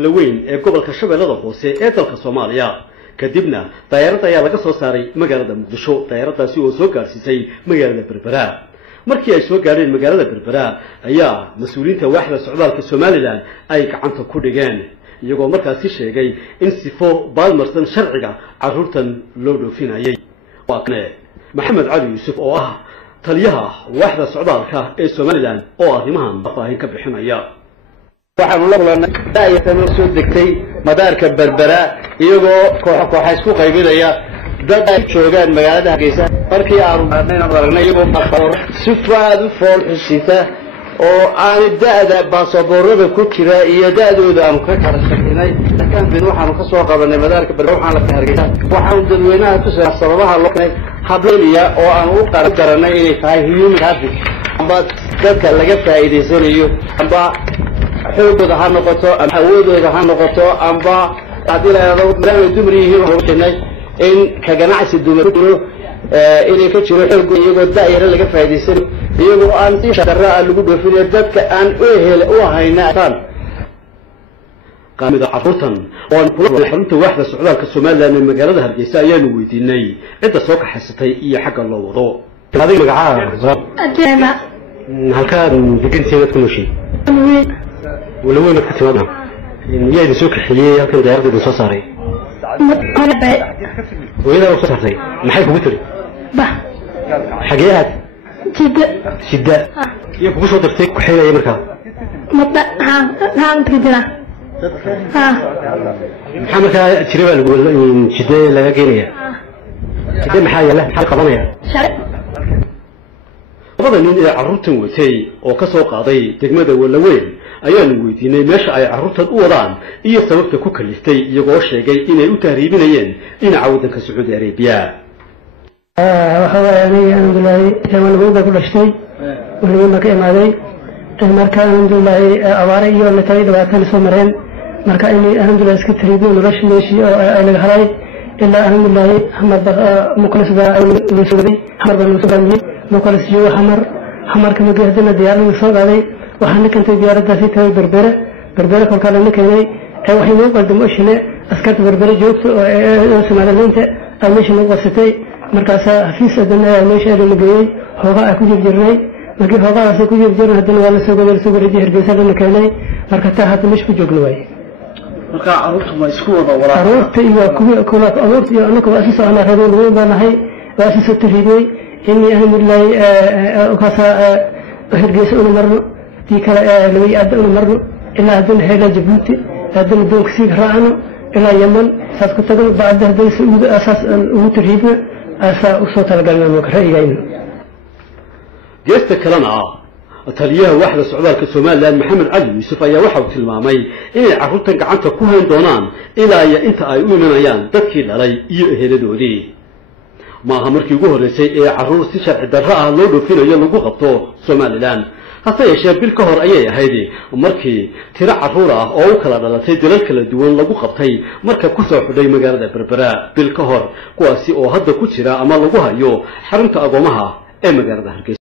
لوين gobolka shabeellada hoose ee dalka Soomaaliya kadibna dayarada ayaa laga soo saaray magaalada Muqdisho dayaradaasi oo soo gaarsiisay magaalada Berbera markii ay soo gaareen magaalada Berbera ayaa mas'uuliyiinta waaxda socdaalka Soomaaliland ay gacanta ku dhigeen iyagoo markaasi sheegay in sifo baalmarsan sharciga carruurtan loo dhoofinayay Maxamed Cali Yuusuf oo ah taliyaha waaxda socdaalka ee Soomaaliland oo arrimahan faahin ka bixinaya waxaan la kulanay daayatan soo degtay madaarka Berbera iyagoo koox isku qaybinaya dad ay joogaan magaalada Hargeysa markii aanu aragnay iyagoo baasaboor si faad u fool xusita oo aan daada baasaboorada ku jira iyo daadooda aan ka kala shaqeynay kan bin waxaan ka soo qabanay madaarka Berbera waxaan la Hargeysa waxaan dadweynaha ku sababaha loo keenay habliya oo aan u qaranay inay tahay human traffic amba dadka laga faa'iideysanayo amba xoogooda ha noqoto ama awoodooda ha noqoto amba hadii la yiraahdo maadaama dumar yihiin waxaan sheegnay in ka ganacsi dumar inay ka jiro xoog iyagoo daayira laga faa'iideysan iyagoo aan si sharci ah lagu dhoofinayo dadka aan u haynaan qaamida carruurtan oo kula xarunta waaxda socdaalka Soomaaliland ee magaalada Hargeysa ayaanu weydiinay cidda soo kaxaysatay iyo xagga loo wado adiga magaca adeema halkaan deganteed ku nooshay ولو انك تتمنى يا دي سوق حليه يمكن دايرته دي سو ساري وإذا وقت صارتي ما حيك وتري با حاجات شدة يا بوش ودرتك وحيله يا مركا مبدا ها تجرا ها محمد تشريبه نقول شدة لا غيريه شدة محايا له حق قضيه labada nin ee carruurtan watay oo ka soo qaaday degmada Walaweyn ayaanu weydiinay meesha ay carruurtan u wadaan iyo sababta ku kaliftay iyagoo sheegay inay u tahriibinayeen dhinaca waddanka Sacuudi Arabia waxa weeyaan alxamdulillah Walaweyn ku dhashay Walaweyn ka imaaday marka alxamdulillah abaare iyo natay dhawaatan soo mareen marka inay alxamdulillah iska tahriibin nolosha meeshii oo ay laga helay ilaa alxamdulillah hamad muqlisada ay lusuday hamad lusuday مقالس جو حمر كم جهدنا ديار المصاب عليه وحنا كنت ديار داسي تاي بربرة كل كلام كذي أي واحد يقول قدم إشنا أسكت بربرة جوت سمعنا لينت أمش نقصتي مركز حفيظ أدنى أمش هذا المجيء هو أكو جرني مجيء هو أسكو جرنا هدنا ولا سوق رجيه رجسنا مكاني مركز تحت مش بجوجنواي مركز عروت ما يسكوا ضوء عروت إيوه كل عروت يا أنا كل أساس أنا هذول وين بناهي وأساس التريبي إني أهم الله أقصى هرجس أول مرة تيك لوي أدنى أول مرة إلى أدنى هلا جبوتي أدنى دون كسير رأنا إلى يمن سأسكت بعد هذا السعود أساس وتريبنا أساس وصوت الجنة مكرهين. جست كلام تليه واحد السعودية كسومال لأن محمد علي يوسف يا واحد في المامي إيه عرفتك عنك كوهن دونان إلى يا أنت أيون من أيام تذكر علي يهل دودي. maaha markii ugu horeysay ee carruur si sharci darro ah loo dhoofinayo lagu qabto Soomaaliland hase yeeshee bil ka hor ayay ahayd markii tiro carruur ah oo u kala dhalatay dalal kala duwan lagu qabtay marka ku soo xidhay magaalada Berbera bil ka hor kuwaasi oo hadda ku jira ama lagu hayo xarunta agoomaha ee magaalada Hargeysa